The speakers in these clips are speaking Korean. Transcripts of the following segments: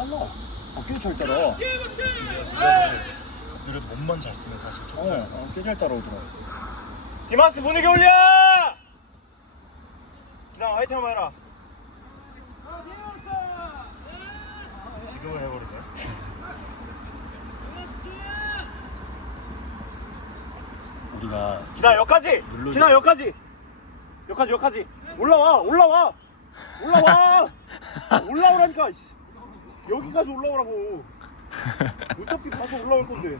빨라. 어깨 잘 따라. 그래도 몸만 잘 쓰면 사실 어, 어깨 잘 따라오더라. 디마스 분위기 올려! 기상 화이팅 한번 해라 지금은 해버리네 우리가 기상 여기까지! 눌러줘. 기상 여기까지! 여기까지 여기까지 올라와 올라와 올라와 올라오라니까 이씨. 여기까지 올라오라고. 어차피 가서 올라올 건데.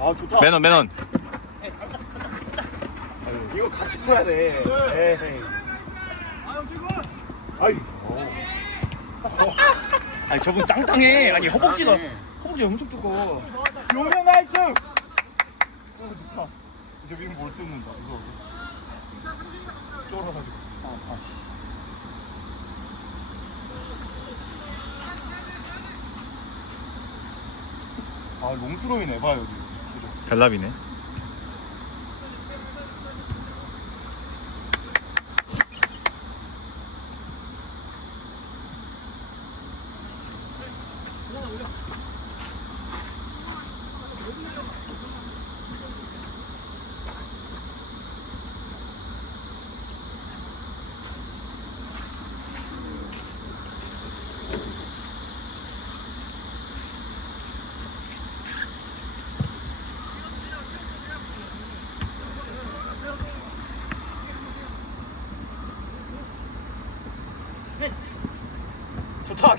아 좋다. 매넌 매넌 아유, 이거 같이 풀어야 돼. 에헤이 아이 아니 저분 땅땅해. 아니 허벅지가 허벅지 엄청 두꺼워. 용병 나이스! 어 좋다. 이제 지금 뭘 뜯는다. 무서워. 쫄아가지고. 아 롱스로이네 봐 여기 그죠? 벨랍이네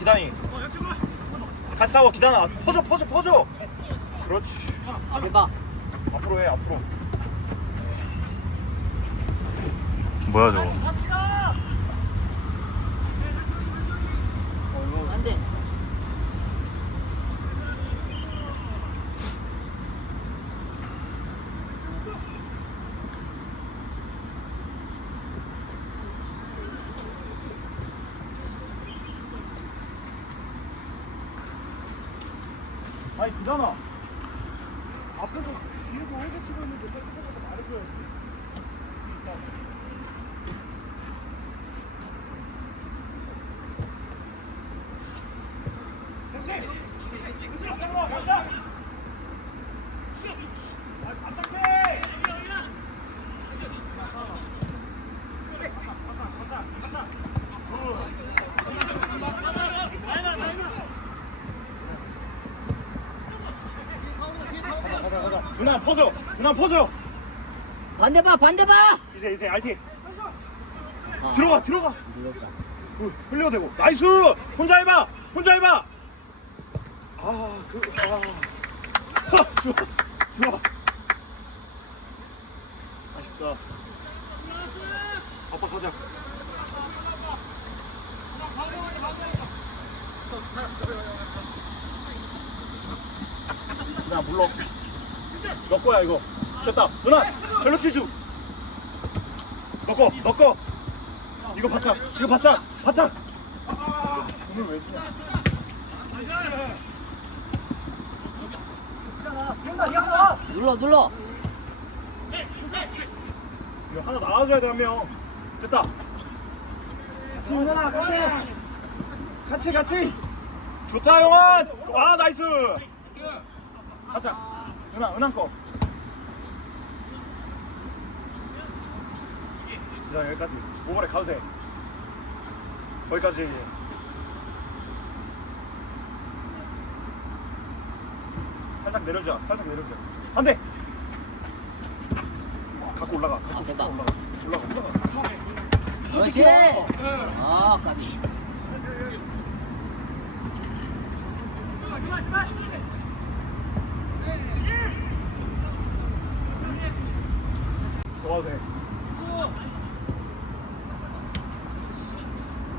기단이 같이 싸워 기단아 퍼져 퍼져 퍼져 그렇지. 해봐. 앞으로 해 앞으로. 뭐야 저거 안 돼. 아니 기단아 앞에서 뒤에서 홀드 치고 있는데 백스에서 말해줘야지 누나 퍼져 누나 퍼져 반대 봐, 반대 봐. 이제 이제 RT 아, 들어가 들어가. 밀렸다. 어, 흘려대고. 나이스! 혼자 해봐! 혼자 해봐! 아 그 아. 아, 좋아. 좋아. 아쉽다. 아빠 가자. 나 물러 너 거야 이거. 됐다. 누나 절로 치주 너거 너거. 이거 바짝 이거 바짝 바짝 오늘 왜 주냐? 눌러, 눌러. 이거 하나 나와줘야 돼 한 명. 됐다. 같이 누나 같이. 같이 같이. 좋다 영환 아 나이스. 가자 누나 은한 거 자, 여기까지. 오버랩 가도 돼 거기까지. 살짝 내려줘 살짝 내려줘 안 돼! 갖고 올라가. 갖고 아, 됐다. 올라가. 올라가 올라가. 그렇지. 아, 까비. 좋아도 돼.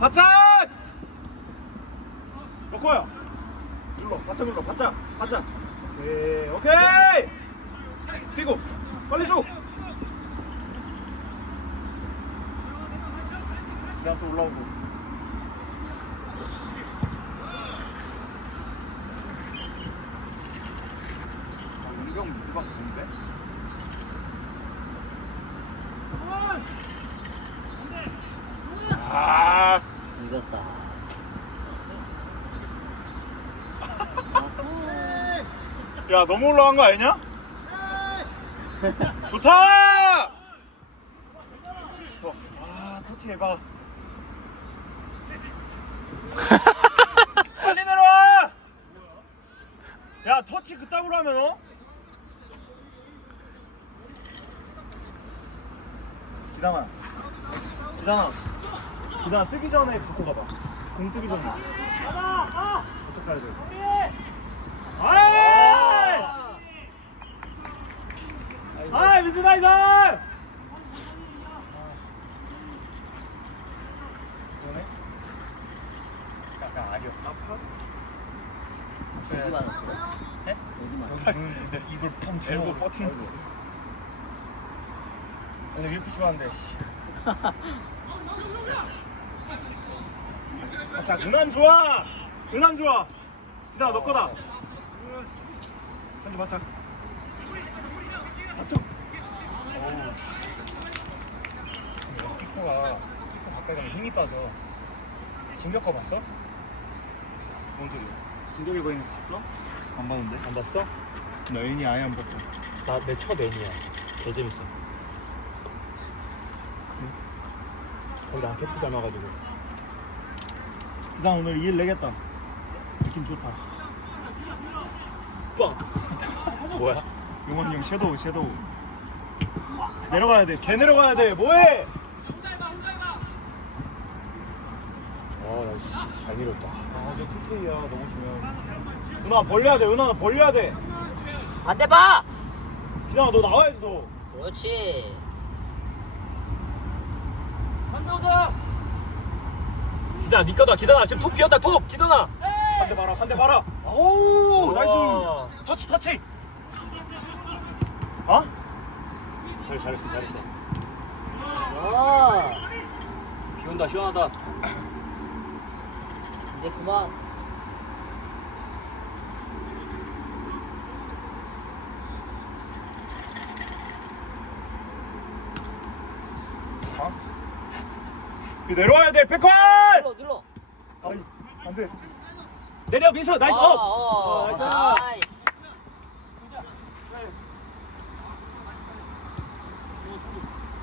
바짝! 너 거야. 눌러. 바짝 눌러. 바짝. 바짝. 오케이. 오케이. 피고. 빨리 줘. 그냥 또 올라오고. 아, 용병 무지방 좋은데? 아. 늦었다. 야 너무 올라간 거 아니냐? 좋다! 더. 아 터치 해봐 빨리 내려와! 야 터치 그따구로 하면 어? 기다나 기다나 기다나 뜨기 전에 갖고 가봐 공 뜨기 전에 어떻게 가야 돼? 아이! 아이 미스 나이스! 전에 약간 아리오. 아파? 어디 맞았어? 네? 맞았어? 이걸 펑 주고 버티는 거 오늘 이렇게 좋아하는데. 자 은한 좋아 은한 좋아 기다려 너 거다 천지 바짝 바짝 피코가 피코 가까이 가면 힘이 빠져. 진격거 봤어? 뭔 소리야 진격의 거인 봤어? 안 봤는데? 안 봤어? 나 애니 아예 안 봤어 나내 첫 애니야. 개 재밌어. 거기랑 캐프 닮아가지고. 나 오늘 2일 내겠다 느낌 좋다 빵. 뭐야? 용환이 형 섀도우 섀도우 내려가야 돼 걔 내려가야 돼 뭐해 아나잘 밀었다. 아저 TK야 너무 중요해 은하 벌려야 돼 은하 벌려야 돼 반대 봐! 기다려 너 나와야지 너 그렇지. 기다나 니 거다 기다나 지금 톡 비었다 톡 기다나. 한 대 봐라 한 대 봐라 오우 우와. 나이스 터치 터치 어? 잘 잘했어 잘했어. 와. 비 온다 시원하다. 이제 그만. 내려와야 돼 백환 눌러, 눌러. 아이 안돼 내려 민수 나이스 어, 업. 어, 나이스. 나이스.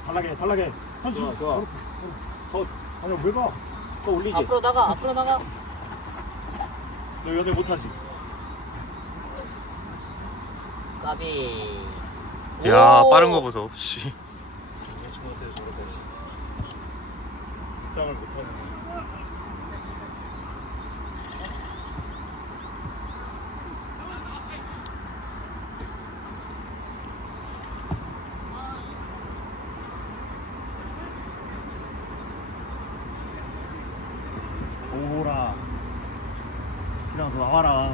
달라게 달라게 천천히 좋아, 좋아. 더 아니야 왜봐 더 올리지. 앞으로 나가, 앞으로 나가. 너 연애 못 하지 까비. 야 오. 빠른 거 보소 씨 여자친구한테 저러고 입당을 못하는 오라. 그냥 너 나와라.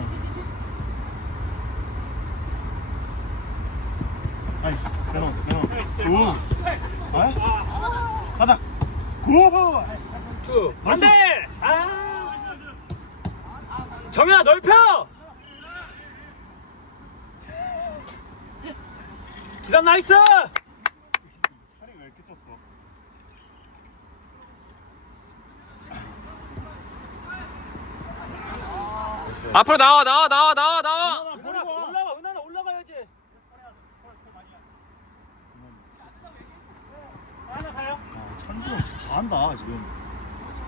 아이 매너 매너 오. 아? 가자 고 투. 안돼. 아. 정현아 넓혀. 기단 나이스. 살이 왜 이렇게 쪘어 앞으로 나와 나와 나와 나와 나와 은하나 올라가 은하나 올라가야지. 하나 가요. 아, 천주 형 진짜 다 한다 지금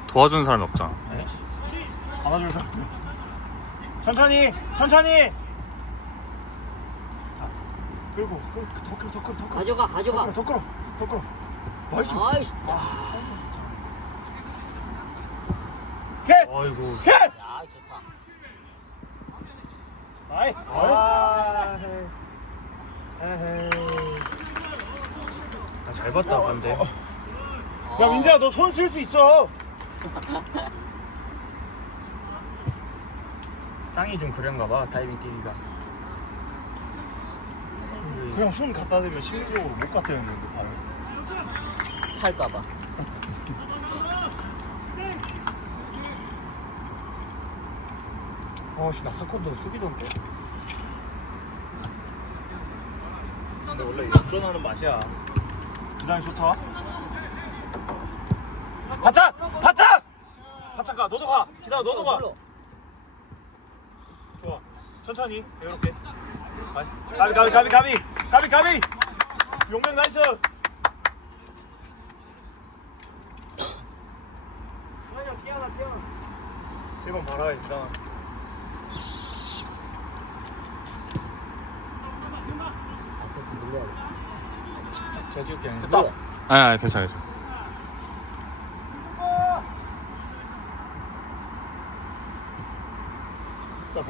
도와주는 사람이 없잖아 안아줄 사람이 없어 천천히 천천히 자, 끌고 끌고 더 끌어 더 끌어 더 끌어 가져가, 더 가져가. 끌어 더 끌어 더 끌어 나이스 나이스. 캐! 아이고. 캐! 야, 좋다. 아이 아. 에헤이. 아, 잘 봤다 반대. 야 민재야 너 손 쓸 수 있어 땅이 좀 그런가 봐 다이빙 뛰기가. 그냥 손 갖다 대면 실리적으로 못 갖다 대는데 발을 살까봐. 어씨 나 사건도 수비던데. 근데 원래 역전하는 맛이야 기다려 좋다 바짝! 바짝! 바짝! 가 너도 가. 기다려 너도 가. 좋아. 천천히 이렇게. 가비 가비 가비 가비. 가비 가비. 용맹 나이스. 세번 봐라 일단. 앞에서 눌러야 돼. 저 지울게 됐다. 아니 아니 괜찮아 괜찮아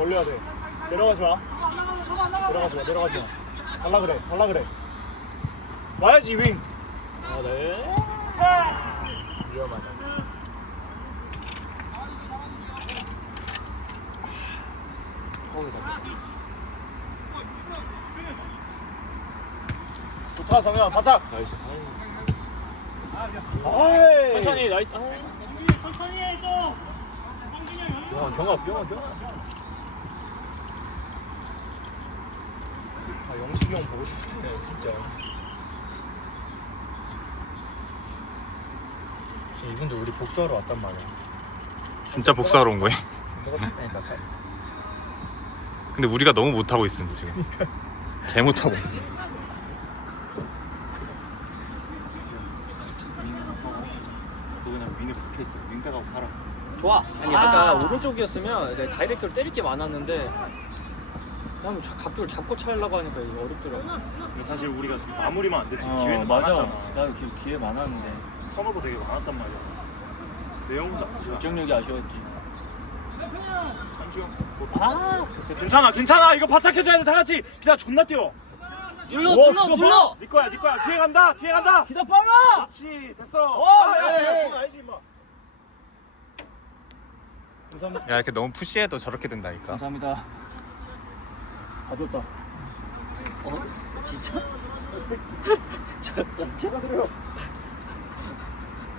자 벌려야 돼. 내려가지 마. 내려가지 마 내려가지 마. 달라 그래 달라 그래. 와야지 윙. 아 네. 위험하다. 좋다 성현. 바짝. 나이스. 아이. 천천히 나이스. 천천히 해줘. 경아 경아 경아 아아 영식이 형 보고 싶네 진짜. 지금 이분들 우리 복수하러 왔단 말이야. 진짜 복수하러 온 거예요? 내가 근데 우리가 너무 못하고 있음 지금. 개 못하고 있어. 너 그냥 윙에 박혀있어. 윙백하고 살아. 좋아. 아니 아 까 오른쪽이었으면 내가 다이렉트로 때릴 게 많았는데 그냥 자- 각도를 잡고 차려고 하니까 이게 어렵더라고. 근데 사실 우리가 마무리만 안 됐지. 어, 기회는 맞아. 많았잖아. 나 기, 기회 많았는데. 턴오버 되게 많았단 말이야. 내용은 나쁘지 않아. 결정력이 아쉬웠지. 형 아! 괜찮아 괜찮아. 이거 바짝해줘야 돼 다같이. 기다 존나 뛰어. 눌러 오, 눌러 그거 눌러. 네 거야 네 거야. 뒤에 간다 뒤에 간다. 기다 빨라 그렇지 됐어. 어, 아, 네. 야, 야, 그건 아니지 임마 야 이렇게 너무 푸시해도 저렇게 된다니까. 감사합니다 가볍다 어? 진짜? 저 진짜?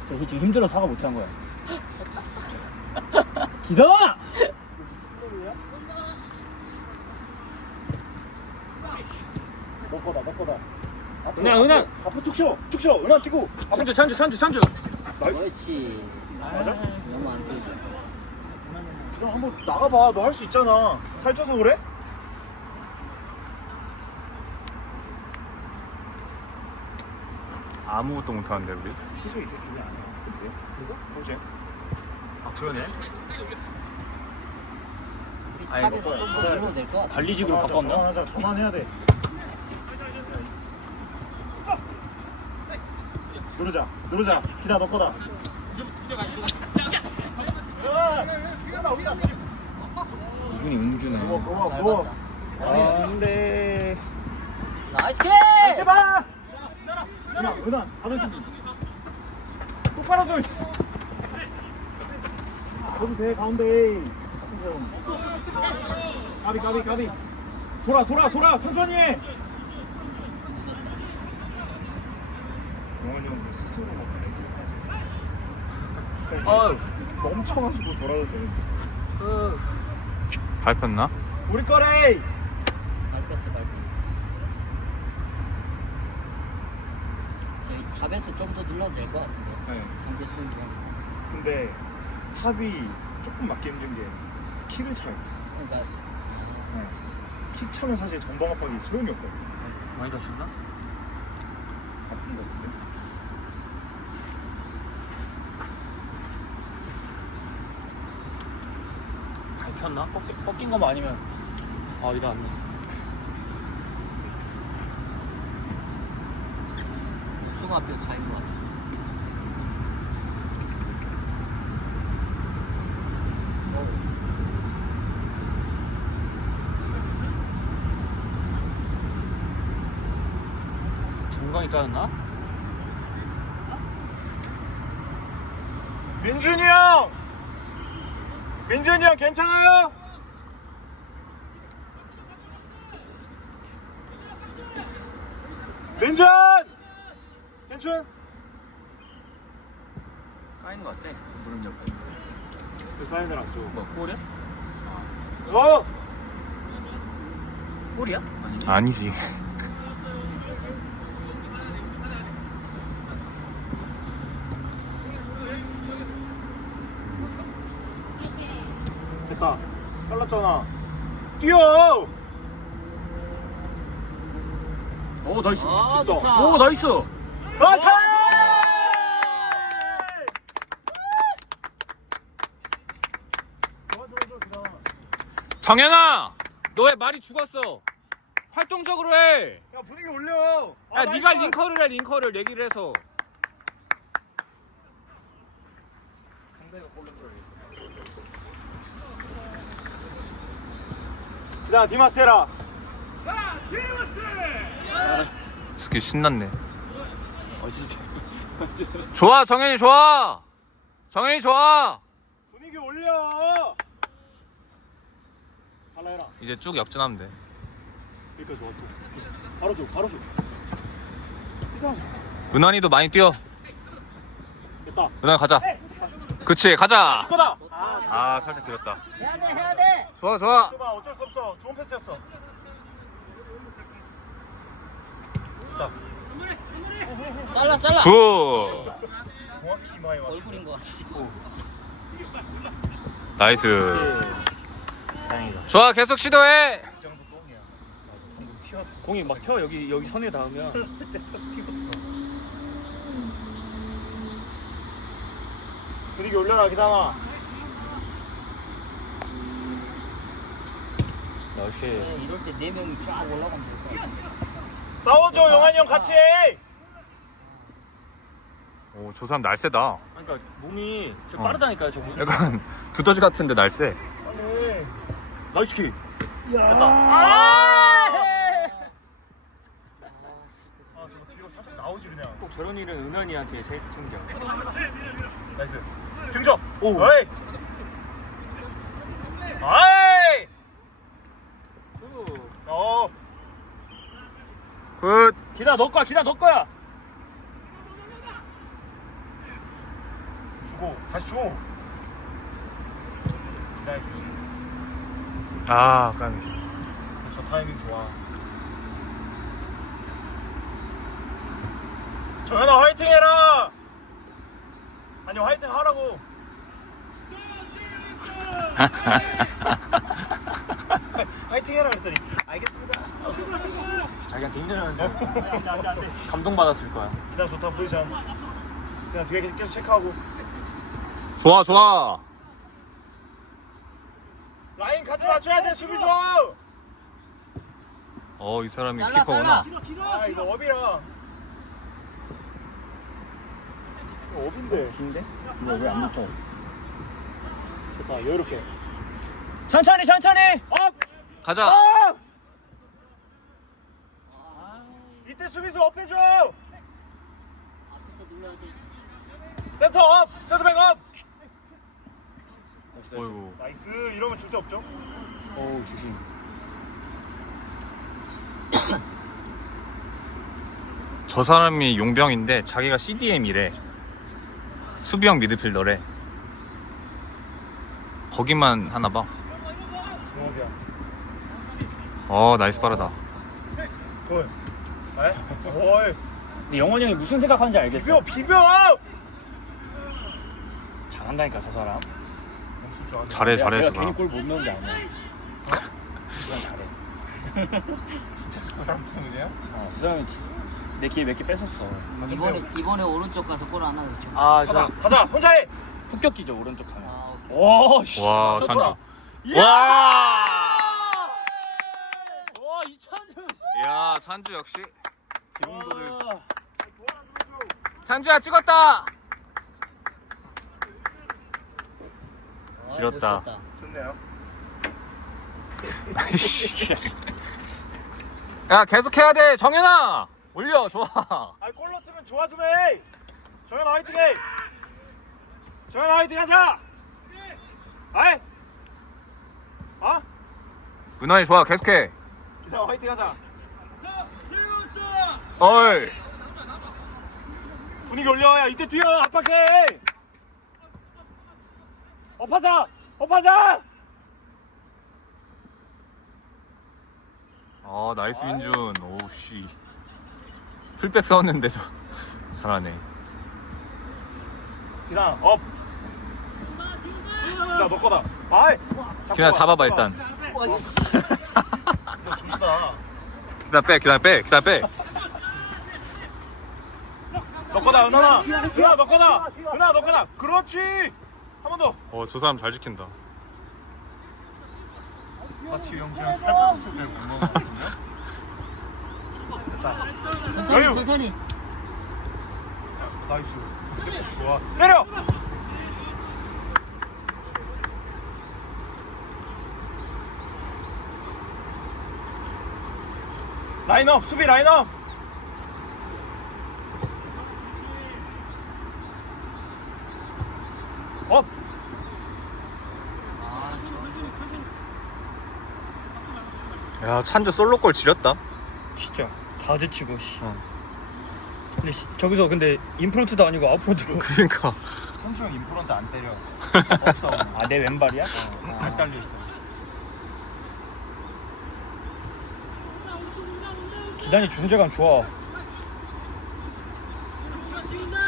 저 지금 힘들어 사과 못 한 거야 기다 너 거다 너 거다 은하 은하 앞으로 툭 쉬어 툭 쉬어 은하 뛰고 찬주 찬주 찬주 찬주 그렇지. 맞아? 너무 안 들려. 너 한번 나가봐 너 할 수 있잖아 살쪄서 그래? 아무것도 못하는데 우리 호재 이 새끼 아니야 근데 누가? 호재 아 그러네 우리 아니, 탑에서 좀더 네. 눌러도 될 것 같아. 관리직으로 바꿨나? 전환하자 전환해야 돼 누르자 누르자 기다 너 거다 이분이 은주네 고마워 고마워. 아 근데 나이스 킥! 해 은하 다들. 좀 똑바로 좀 거기 돼 가운데 가비 가비 가비. 돌아 돌아 돌아. 천천히 해. 영원이 형 스스로 막 어우 멈춰가지고 돌아도 되는데. 밟혔나? 우리 거래 밟혔어 밟혔어. 저희 탑에서 좀 더 눌러도 될 것 같은데. 네. 상대 수비. 근데 탑이 조금 맞기 힘든 게 키를 차요 그러니까 네. 키 차면 사실 전방 압박이 소용이 없거든요 많이 다쳤나? 아픈 거 같은데 밟혔나? 꺾인, 꺾인 거만 아니면 아 이거 안 나. 승화뼈 차인 것 같은데. 정강이 까였나? 민준이 형! 민준이 형 괜찮아요? 민준! 괜춘? 까이는 거 같지? 무릎 옆에 그 사인을 안 줘. 뭐 골이야? 어! 아니면 아니지 됐다. 잘랐잖아. 뛰어! 오 나이스. 아 됐다. 좋다. 오 나이스. 좋아, 좋아, 좋아, 좋아. 정현아 너왜 말이 죽었어 활동적으로 해 야, 분위기 올려. 아, 야, 네가. 링커를 해, 링커를 얘기를 해서. 상대가 골로 들어야겠다. 자, 디마스 테라. 스키 신났네. 좋아, 정현이 좋아. 정현이 좋아. 분위기 올려. 발라 해라. 이제 쭉 역전하면 돼. 여기까지 왔어. 바로 줘, 바로 줘. 이거 은환이도 많이 뛰어. 됐다. 은환 가자. 그치, 가자. 이거다. 아, 아, 살짝 길었다. 해야 돼 해야 돼. 좋아, 좋아. 줘봐. 어쩔 수 없어. 좋은 패스였어. 됐다. 잘라 잘라. 굿. 정확히 맞춰. 얼굴인 것 같지. 나이스. 다행이다. 좋아, 계속 시도해. 이 정도 똥이야. 맞아. 방금 튀었어. 공이 막 튀어 여기 여기 선에 닿으면. 분위기 올려라, 기상아. 역시. 네, 이럴 때 네 명이 쫙 올라가면 될것 같아. 싸워줘, 영환이 형 같이 해. 오, 저 사람 날쌔다. 그러니까 몸이 좀 어. 빠르다니까요 저 무슨. 약간 두더지 같은데 날쌔. 나이스 킥. 됐다. 아! 아, 저거 뒤로 살짝 나오지 그냥. 꼭 저런 일은 은환이한테 제- 챙겨. 나이스. 등점. 오. 어이. 아이. 어. 굿. 기다 너 거야 기다 너 거야. 주고 다시 줘. 기다려 주지. 아, 까미. 저 타이밍 좋아. 정현아 화이팅 해라. 아니 화이팅 하라고. 화이팅 해라 그랬더니 알겠습니다. 자기한테 힘들었는데 감동 받았을 거야. 일단 좋다 포지션. 그냥 뒤에 계속 체크하고. 좋아, 좋아. 라인 같이 맞춰야 돼 수비수. 어, 이 사람이 잘라 키퍼구나. 잘라. 아 이거 업이라. 이거 업인데. 긴데? 이거 왜 안 붙어? 좋다 여유롭게. 천천히 천천히. 업. 가자. 업. 이때 수비수 업해줘. 앞에서 눌러야 돼. 센터 업. 센터백 업. 어이구. 나이스 이러면 줄데 없죠. 어우 조심. 저 사람이 용병인데 자기가 CDM이래. 수비형 미드필더래. 거기만 하나 봐. 영업이야. 어, 나이스 빠르다. 에? 어이. 근데 영원이 형이 무슨 생각하는지 알겠어. 비벼 비벼. 잘한다니까 저 사람. 잘해, 잘해, 내가 저 괜히. 골 못 넣은 게 아니야. 그 사람 잘해. 진짜 저랑 때문이야? 어, 그 사람이 내 기회 몇개 뺐었어. 이번에 이번에 오른쪽 가서 골 하나 넣죠. 아, 가자 가자 혼자 해. 폭격기죠 오른쪽 가면. 아, 오케이. 와, 씨. 와. 찬주. 와! 와, 이찬주. 야, 찬주 역시 기동도를. 와. 찬주야 찍었다. 길었다. 좋네요. 야, 계속 해야 돼. 정현아. 올려. 좋아. 아골 넣었으면 좋아 좀 해. 정현 화이팅 해. 정현 화이팅 하자. 아이. 아? 은환이 좋아. 계속해. 기사 화이팅 하자. 어이. 분위기 올려. 야 이때 뛰어 압박해. 업하자. 업하자. 어, 나이스 민준. 오우 씨. 풀백 싸웠는데도 잘하네. 기사 업. 야 너 거다. 아이. 기나 와, 잡아봐. 일단 너 조시다. 기나 빼 기나 빼 기나 빼 너 거다 은하나. 은하 너 거다. 은하 너 거다. 그렇지. 한 번 더. 어, 저 사람 잘 지킨다. 마치 영주랑 살 빠졌을 때못 먹었거든요. 됐다. 천천히 아유. 천천히 나이스. 좋아. 때려. 라인업 수비 라인업. 업. 야, 찬주 솔로골 지렸다. 진짜 다 제치고 씨. 어. 근데 씨, 저기서 근데 인프론트도 아니고 아웃프론트로 그러니까. 천주 형 인프런트 안 때려. 없어. 아 내 왼발이야? 다시 달려 있어. 기단이 존재감 좋아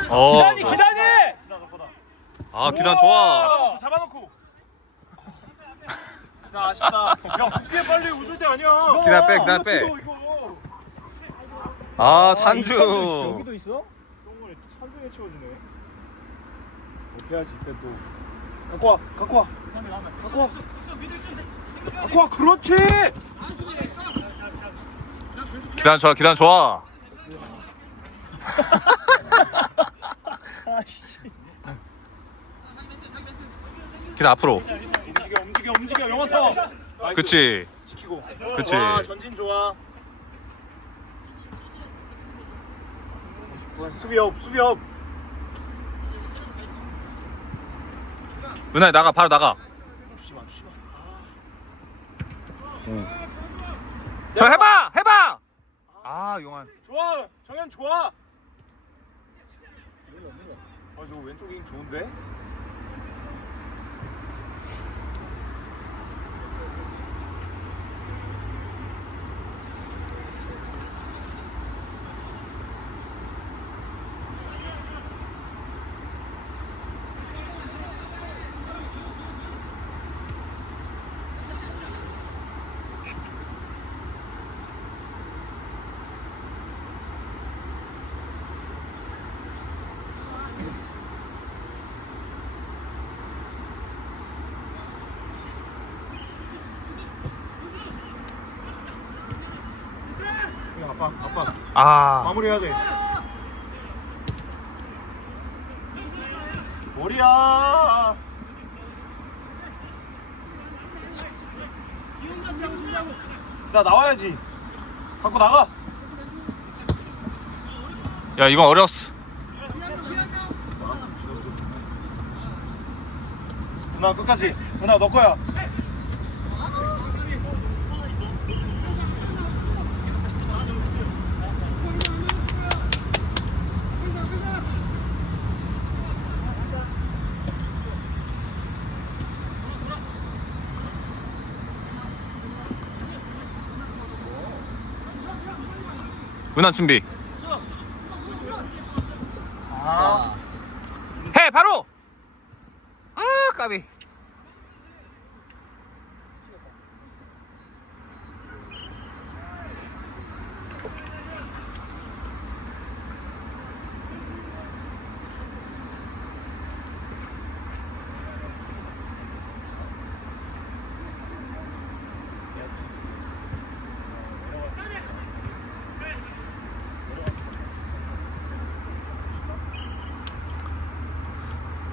어. 기단이 기단이! 기다 너 거다. 아, 기단 좋아. 나 아쉽다. 야 그게 빨리 웃을 때 아니야. 기단 빼, 기단 빼. 이거 이거. 아, 찬주 찬주. 여기도 있어? 똥을 찬중에 치워주네. 어떻게 해야지 이때 또. 갖고 와, 갖고 와. 갖고 와. 갖고 와, 그렇지. 기단 좋아, 기단 좋아. 아씨 기단 앞으로. 움직여, 움직여, 움직여. 영화 터. 나이스. 그치. 지키고. 그치. 좋아, 전진 좋아. 수비업, 수비업. 은하야, 나가, 바로 나가. 주지 마, 주지 마. 저 해봐! 해봐! 아, 용환. 좋아, 정현 좋아. 아, 저거 왼쪽 윙 좋은데? 아. 마무리해야 돼. 머리야. 나 나와야지. 갖고 나가. 야, 이건 어려웠어. 누나 끝까지. 누나 너 거야. 은하 준비. 아. 해, 바로! 아, 까비.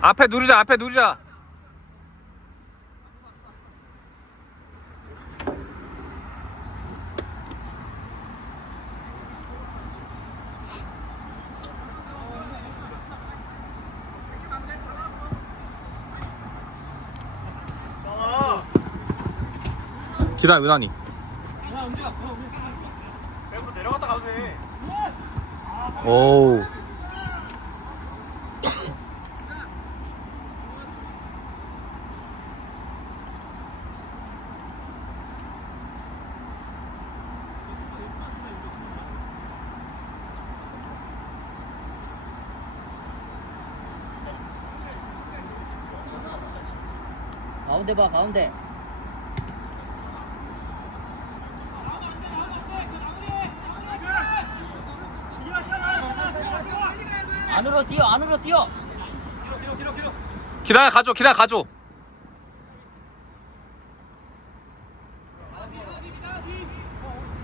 앞에 누르자, 앞에 누르자. 가도 돼. 오 가운데 봐 가운데. 안으로 뛰어 안으로 뛰어. 기다려 가줘 기다려 가줘.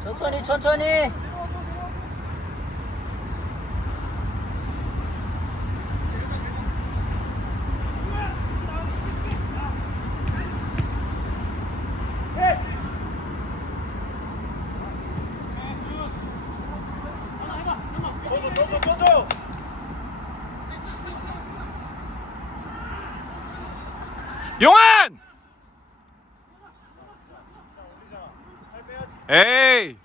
천천히 천천히 꺼져 꺼져 꺼져 용환 에이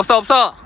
없어 없어